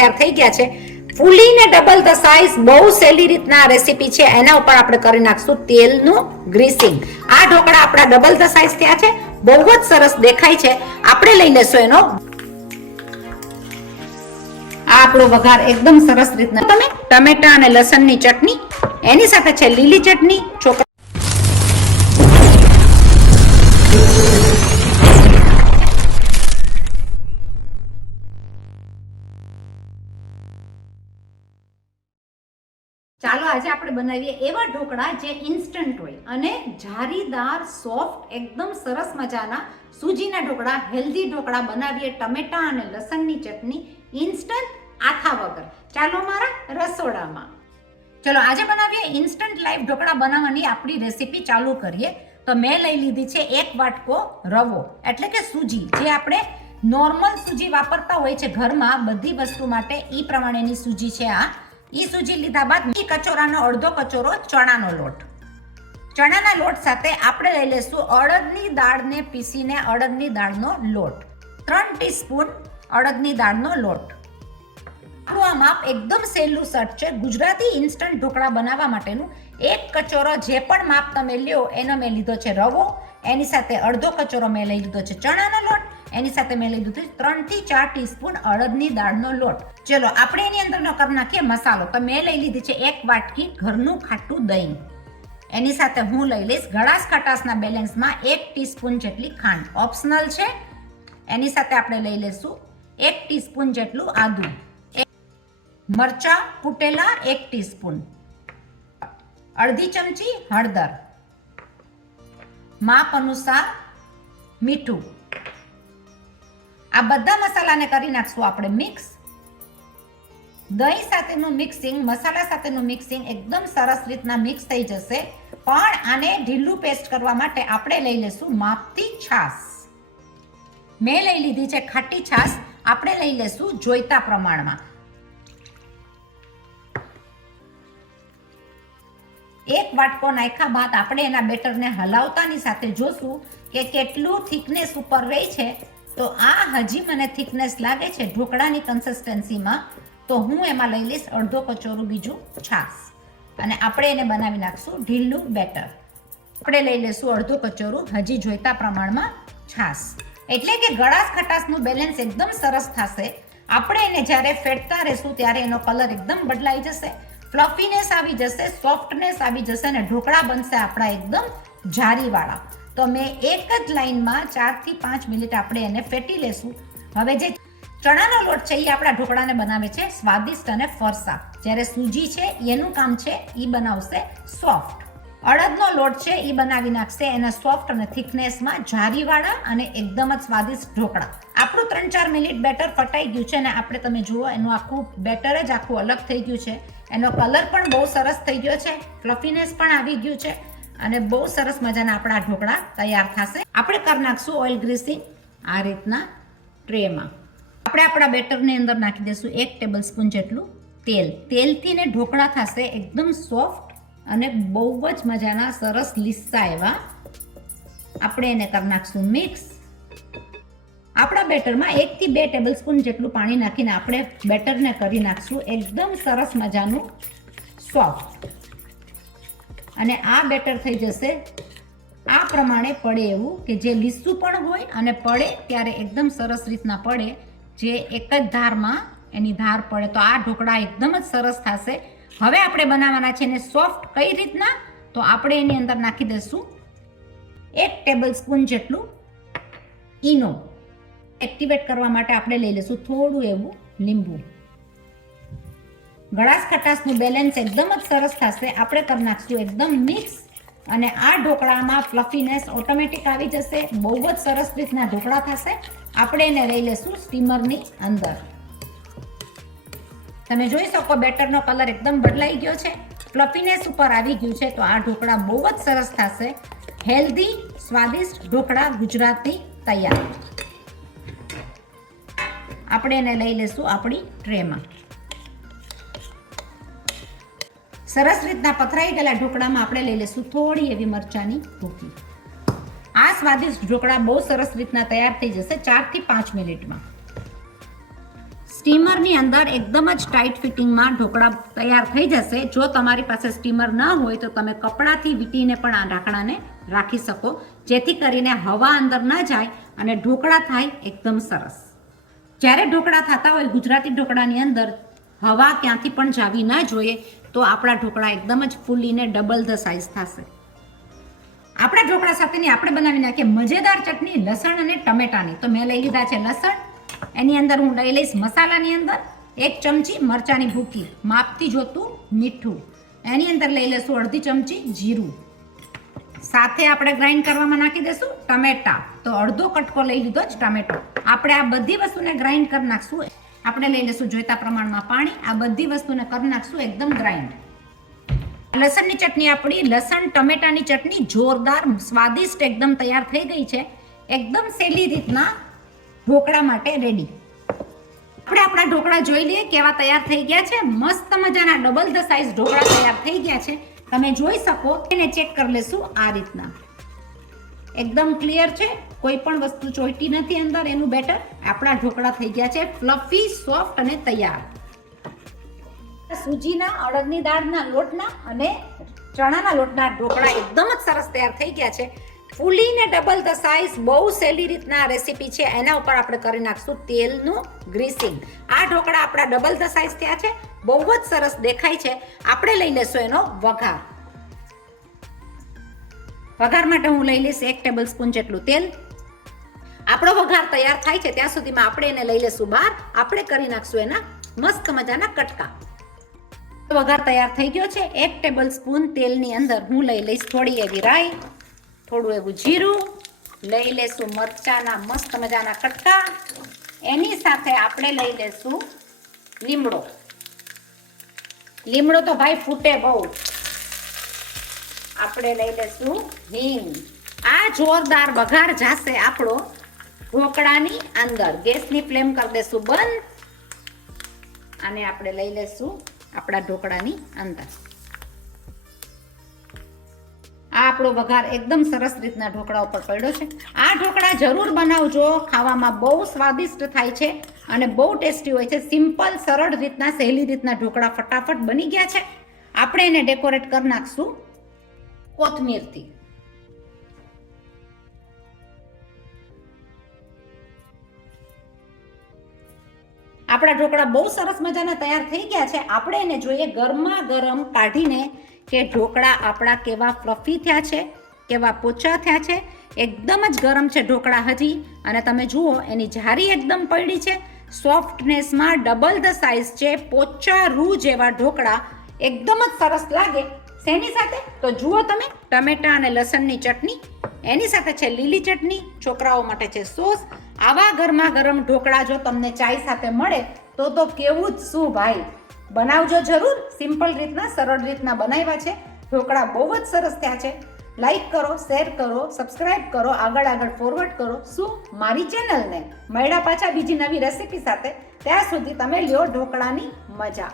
તૈયાર થઈ ગયા છે. ફૂલીને ડબલ ધ સાઇઝ, બહુ સહેલી રીતના રેસીપી છે. એના ઉપર આપણે કરી નાખશું તેલનું ગ્રીસિંગ. આ ઢોકળા આપણા ડબલ ધ સાઇઝ થયા છે, બહુ જ સરસ દેખાય છે. આપણે લઈ લેશું એનો આ આપણો વઘાર એકદમ સરસ રીતના. તમે ટમેટા અને લસણની ચટણી, એની સાથે છે લીલી ચટણી. છોકરા ચાલો આજે આપણે બનાવીએ એવા ઢોકળા જે ઇન્સ્ટન્ટ હોય અને જારીદાર, સોફ્ટ, એકદમ સરસ મજાના સૂજીના ઢોકળા, હેલ્ધી ઢોકળા બનાવીએ ટમેટા અને લસણની ચટણી, ઇન્સ્ટન્ટ, આથા વગર. ચાલો મારા રસોડામાં. ચલો આજે બનાવીએ ઇન્સ્ટન્ટ લાઈવ ઢોકળા બનાવવાની આપણી રેસીપી ચાલુ કરીએ. તો મેં લઈ લીધી છે 1 વાટકો રવો, એટલે કે સૂજી, જે આપણે નોર્મલ સૂજી વાપરતા હોય છે ઘરમાં બધી વસ્તુ માટે. એ પ્રમાણેની સૂજી છે આ. ઈ સૂજી લીધા બાદ કચોરાનો અડધો કચોરો ચણાનો લોટ. ચણાના લોટ સાથે આપણે લઈ લેશું અડદની દાળને પીસીને અડદની દાળનો લોટ. 3 ટીસ્પૂન અડદની દાળનો લોટ. આપણું આ માપ એકદમ સહેલું સટ છે. ગુજરાતી ઇન્સ્ટન્ટ ઢોકળા બનાવવા માટેનું 1 કચોરો જે પણ માપ તમે લ્યો એનો મેં લીધો છે રવો, એની સાથે અડધો કચોરો મેં લઈ લીધો છે ચણાનો લોટ, એની સાથે મેં લઈ લીધું 3 થી 4 ટીસ્પૂન અડદની દાળનો લોટ. ચલો આપણે એની અંદરનો કરી નાખીએ મસાલો. તો મેં લઈ લીધી છે 1 વાટકી ઘરનું ખાટું દહીં. એની સાથે હું લઈ લઈશ ગળાશ ખટાશના બેલેન્સમાં 1 ટીસ્પૂન જેટલી ખાંડ, ઓપ્શનલ છે. એની સાથે આપણે લઈ લઈશું 1 ટીસ્પૂન જેટલું આદુ, મરચાં કૂટેલા 1 ટીસ્પૂન, અડધી ચમચી હળદર, માપ અનુસાર મીઠું. આ બધા મસાલાને કરી નાખશું આપણે મિક્સ. દહીં સાથેનું મિક્સિંગ, મસાલા સાથેનું મિક્સિંગ એકદમ સરસ રીતના મિક્સ થઈ જશે. પણ આને ઢીલું પેસ્ટ કરવા માટે આપણે લઈ લેશું માપથી છાશ. મેં લઈ લીધી છે ખાટી છાશ. આપણે લઈ લેશું જોઈતા પ્રમાણમાં. 1 વાટકો નાખ્યા બાદ આપણે એના બેટરને હલાવતાની સાથે જોશું કે કેટલું થિકનેસ ઉપર રહી છે. તો આ હજી મને થિકનેસ લાગે છે ઢોકળાની કન્સિસ્ટન્સીમાં. તો હું એમાં લઈ લઈશ અડધો કચોરું બીજું છાશ અને આપણે એને બનાવી નાખશું ઢીલું બેટર. આપણે લઈ લઈશું અડધો કચોરું હજી જોઈતા પ્રમાણમાં છાશ. એટલે કે ગળાશ ખટાશનું બેલેન્સ એકદમ સરસ થશે. આપણે એને જ્યારે ફેટતા રહેશું ત્યારે એનો કલર એકદમ બદલાઈ જશે, ફ્લફીનેસ આવી જશે, સોફ્ટનેસ આવી જશે અને ઢોકળા બનશે આપણા એકદમ જારીવાળા. તો મેં એક જ લાઈનમાં 4 થી 5 મિનિટ આપણે એને ફેટી લેશું. હવે જે ચણાનો લોટ છે એ આપણા ઢોકળાને બનાવે છે સ્વાદિષ્ટ અને ફરસા, જ્યારે સૂજી છે એનું કામ છે એ બનાવશે સોફ્ટ. અડદનો લોટ છે એ બનાવી નાખશે એને સોફ્ટ અને થિકનેસમાં જારીવાળા અને એકદમ જ સ્વાદિષ્ટ ઢોકળા. આપણું 3-4 મિનિટ બેટર ફટાઈ ગયું છે અને આપણે તમે જુઓ એનું આખું બેટર જ આખું અલગ થઈ ગયું છે. એનો કલર પણ બહુ સરસ થઈ ગયો છે, ફ્લફીનેસ પણ આવી ગયું છે અને બહુ સરસ મજાના આપણા ઢોકળા તૈયાર થશે. આપણે કરી નાખશું ઓઇલ ગ્રીસિંગ આ રીતના ટ્રેમાં. આપણે આપણા બેટરની અંદર નાખી દઈશું 1 ટેબલ સ્પૂન જેટલું તેલ. તેલથી ને ઢોકળા થશે એકદમ સોફ્ટ અને બહુ જ મજાના સરસ લીસા એવા. આપણે એને કરી નાખશું મિક્સ. આપણા બેટરમાં 1 થી 2 ટેબલ સ્પૂન જેટલું પાણી નાખીને આપણે બેટરને કરી નાખશું એકદમ સરસ મજાનું સોફ્ટ. અને આ બેટર થઈ જશે આ પ્રમાણે પડે એવું કે જે લીસું પણ હોય અને પડે ત્યારે એકદમ સરસ રીતના પડે, જે એક જ ધારમાં એની ધાર પડે. તો આ ઢોકળા એકદમ જ સરસ થશે. હવે આપણે બનાવવાના છે એને સોફ્ટ કઈ રીતના, તો આપણે એની અંદર નાખી દઈશું 1 ટેબલ સ્પૂન જેટલું ઈનો. એક્ટિવેટ કરવા માટે આપણે લઈ લઈશું થોડું એવું લીંબુ. ગળાશ ખટાશનું બેલેન્સ એકદમ જ સરસ થશે. આપણે કરી નાખશું એકદમ મિક્સ અને આ ઢોકળામાં ફ્લફીનેસ ઓટોમેટિક આવી જશે. બહુ જ સરસ રીતના ઢોકળા થશે. આપણે એને લઈ લઈશું સ્ટીમરની અંદર. તમે જોઈ શકો બેટરનો કલર એકદમ બદલાઈ ગયો છે, ફ્લફીનેસ ઉપર આવી ગયું છે. તો આ ઢોકળા બહુ જ સરસ થશે. હેલ્ધી સ્વાદિષ્ટ ઢોકળા ગુજરાતી તૈયાર. આપણે એને લઈ લઈશું આપણી ટ્રેમાં. સરસ રીતના પથરાઈ ગયેલા ઢોકળામાં આપણે લઈ લઈશું થોડી એવી મરચાની ભૂકી. આ સ્વાદિષ્ટ ઢોકળા બહુ સરસ રીતના તૈયાર થઈ જશે 4 થી 5 મિનિટમાં. સ્ટીમરની અંદર એકદમ જ ટાઈટ ફિટિંગમાં ઢોકળા તૈયાર થઈ જશે. જો તમારી પાસે સ્ટીમર ન હોય તો તમે કપડાથી વીંટીને પણ આ ઢાંકણાને રાખી શકો, જેથી કરીને હવા અંદર ન જાય અને ઢોકળા થાય એકદમ સરસ. જ્યારે ઢોકળા થતા હોય ગુજરાતી ઢોકળાની અંદર હવા ક્યાંથી પણ જાવી ના જોઈએ, તો આપણા ઢોકળા એકદમ જ ફૂલીને ડબલ ધ સાઇઝ થશે. આપણા ઢોકળા સાથેની આપણે બનાવી નાખીએ મજેદાર ચટણી લસણ અને ટમેટાની. તો મેં લઈ લીધા છે લસણ, એની અંદર હું લઈ લઈશ મસાલાની અંદર 1 ચમચી મરચાંની ભૂકી, માપથી જોતું મીઠું, એની અંદર લઈ લઈશું અડધી ચમચી જીરું, સાથે આપણે ગ્રાઇન્ડ કરવામાં નાખી દઈશું ટમેટા. તો અડધો કટકો લઈ લીધો જ ટમેટો. આપણે આ બધી વસ્તુને ગ્રાઇન્ડ કરી નાખશું. આપણે લઈ લઈશું જોઈતા પ્રમાણમાં પાણી. આ બધી વસ્તુને કરી નાખશું એકદમ ગ્રાઇન્ડ. લસણની ચટણી આપણી લસણ ટમેટાની ચટણી જોરદાર સ્વાદિષ્ટ એકદમ તૈયાર થઈ ગઈ છે. એકદમ સહેલી રીતના ઢોકળા માટે રેડી. આપણે આપણા ઢોકળા જોઈ લઈએ કેવા તૈયાર થઈ ગયા છે. મસ્ત મજાના ડબલ ધ સાઇઝ ઢોકળા તૈયાર થઈ ગયા છે. તમે જોઈ શકો એને ચેક કરી લેશું આ રીતના. એકદમ ક્લિયર છે, કોઈ પણ વસ્તુ ચોઈટી નથી અંદર એનું બેટર. આપણા ઢોકળા થઈ ગયા છે ફ્લફી, સોફ્ટ અને તૈયાર. સૂજીના, અડદની દાળના લોટના અને ચણાના લોટના ઢોકળા એકદમ જ સરસ તૈયાર થઈ ગયા છે. ફૂલીને ડબલ ધ સાઇઝ, બહુ સહેલી રીતના રેસીપી છે. એના ઉપર આપણે કરી નાખશું તેલનું ગ્રીસિંગ. આ ઢોકળા આપણા ડબલ ધ સાઇઝ થયા છે, બહુ જ સરસ દેખાય છે. આપણે લઈ લેશું એનો વઘાર. વઘાર માટે હું લઈ લઈશ 1 ટેબલ સ્પૂન જેટલું તેલ. આપણો વઘાર તૈયાર થાય છે ત્યાં સુધીમાં આપણે એને લઈ લેશું બહાર. આપણે કરી નાખશું એના મસ્ત મજાના કટકા. વઘાર તૈયાર થઈ ગયો છે. 1 ટેબલ સ્પૂન તેલની અંદર હું લઈ લઈશ થોડી એવી રાઈ, થોડું એવું જીરું, લઈ લેશું મરચાના મસ્ત મજાના કટકા. એની સાથે આપણે લઈ લેશું લીમડો. લીમડો તો ભાઈ ફૂટે બહુ. આપણે લઈ લેશું હિંગ. આ જોરદાર વઘાર જાશે આપણો ઢોકળાની અંદર. ગેસની ફ્લેમ કરી દેશું બંધ અને આપણે લઈ લેશું આપણા ઢોકળાની અંદર. આ આપણો વઘાર એકદમ સરસ રીતના ઢોકળા ઉપર પડ્યો છે. આ ઢોકળા જરૂર બનાવજો, ખાવામાં બહુ સ્વાદિષ્ટ થાય છે અને બહુ ટેસ્ટી હોય છે. સિમ્પલ, સરળ રીતના, સહેલી રીતના ઢોકળા ફટાફટ બની ગયા છે. આપણે એને ડેકોરેટ કરી નાખશું કોથમીરથી. આપણા ઢોકળા બહુ સરસ મજાના તૈયાર થઈ ગયા છે. આપણે એને જોઈએ ગરમા ગરમ કાઢીને કે ઢોકળા આપણા કેવા ફ્લફી થયા છે, કેવા પોચા થયા છે. એકદમ જ ગરમ છે ઢોકળા હજી, અને તમે જુઓ એની જારી એકદમ પડી છે. સોફ્ટનેસમાં ડબલ ધ સાઇઝ છે. પોચા રૂ જેવા ઢોકળા એકદમ જ સરસ લાગે. શેની સાથે તો જુઓ તમે, ટમેટા અને લસણની ચટણી, એની સાથે છે લીલી ચટણી, છોકરાઓ માટે છે સોસ. આવા ગરમા ગરમ ઢોકળા જો તમને ચાય સાથે મળે તો કેવું જ શું ભાઈ. બનાવજો જરૂર. સિમ્પલ રીતના, સરળ રીતના બનાવ્યા છે ઢોકળા. બહુ જ સરસ થયા છે. લાઈક કરો, શેર કરો, સબસ્ક્રાઇબ કરો, આગળ ફોરવર્ડ કરો શું મારી ચેનલને. મળ્યા પાછા બીજી નવી રેસીપી સાથે. ત્યાં સુધી તમે લ્યો ઢોકળાની મજા.